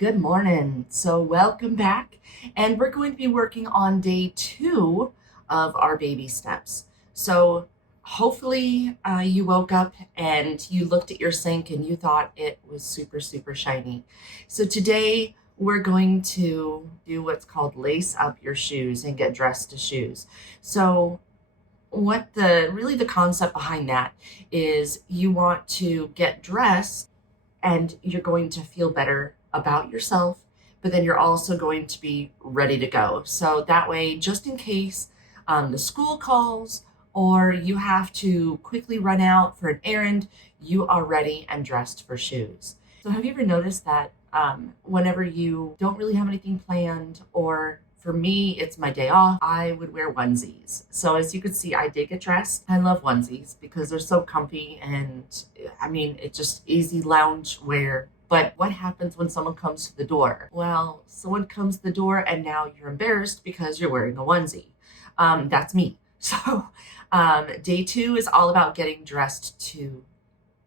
Good morning. So, welcome back. And we're going to be working on day 2 of our baby steps. So, hopefully, you woke up and you looked at your sink and you thought it was super, super shiny. So, today we're going to do what's called lace up your shoes and get dressed to shoes. So, the concept behind that is you want to get dressed and you're going to feel better about yourself, but then you're also going to be ready to go. So that way, just in case the school calls or you have to quickly run out for an errand, you are ready and dressed for shoes. So, have you ever noticed that whenever you don't really have anything planned, or for me, it's my day off, I would wear onesies. So, as you can see, I did get dressed. I love onesies because they're so comfy and it's just easy lounge wear. But what happens when someone comes to the door? Well, someone comes to the door and now you're embarrassed because you're wearing a onesie. That's me. So, day 2 is all about getting dressed to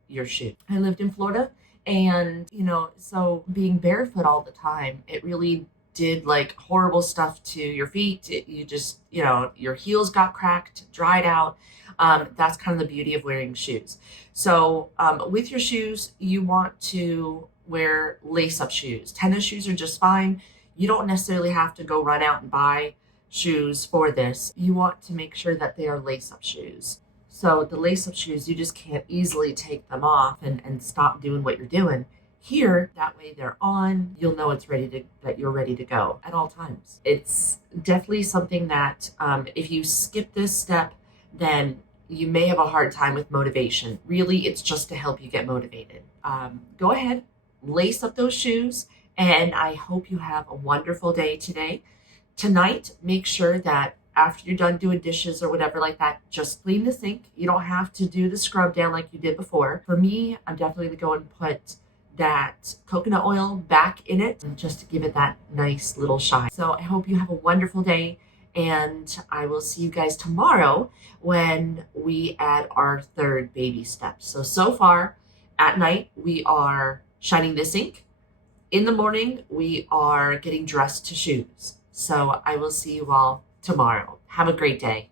your shoe. I lived in Florida, and so being barefoot all the time, it really did like horrible stuff to your feet. You just, your heels got cracked, dried out. That's kind of the beauty of wearing shoes. So, with your shoes, you want to wear lace up shoes. Tennis shoes are just fine. You don't necessarily have to go run out and buy shoes for this. You want to make sure that they are lace up shoes. So the lace up shoes, you just can't easily take them off and stop doing what you're doing. Here, that way they're on, you'll know that you're ready to go at all times. It's definitely something that if you skip this step, then you may have a hard time with motivation. Really, it's just to help you get motivated. Go ahead, lace up those shoes, and I hope you have a wonderful day today. Tonight, make sure that after you're done doing dishes or whatever like that, just clean the sink. You don't have to do the scrub down like you did before. For me, I'm definitely going to go and put that coconut oil back in it just to give it that nice little shine. So I hope you have a wonderful day, and I will see you guys tomorrow when we add our 3rd baby step. So far at night, we are shining the sink. In the morning, we are getting dressed to shoes. So I will see you all tomorrow. Have a great day.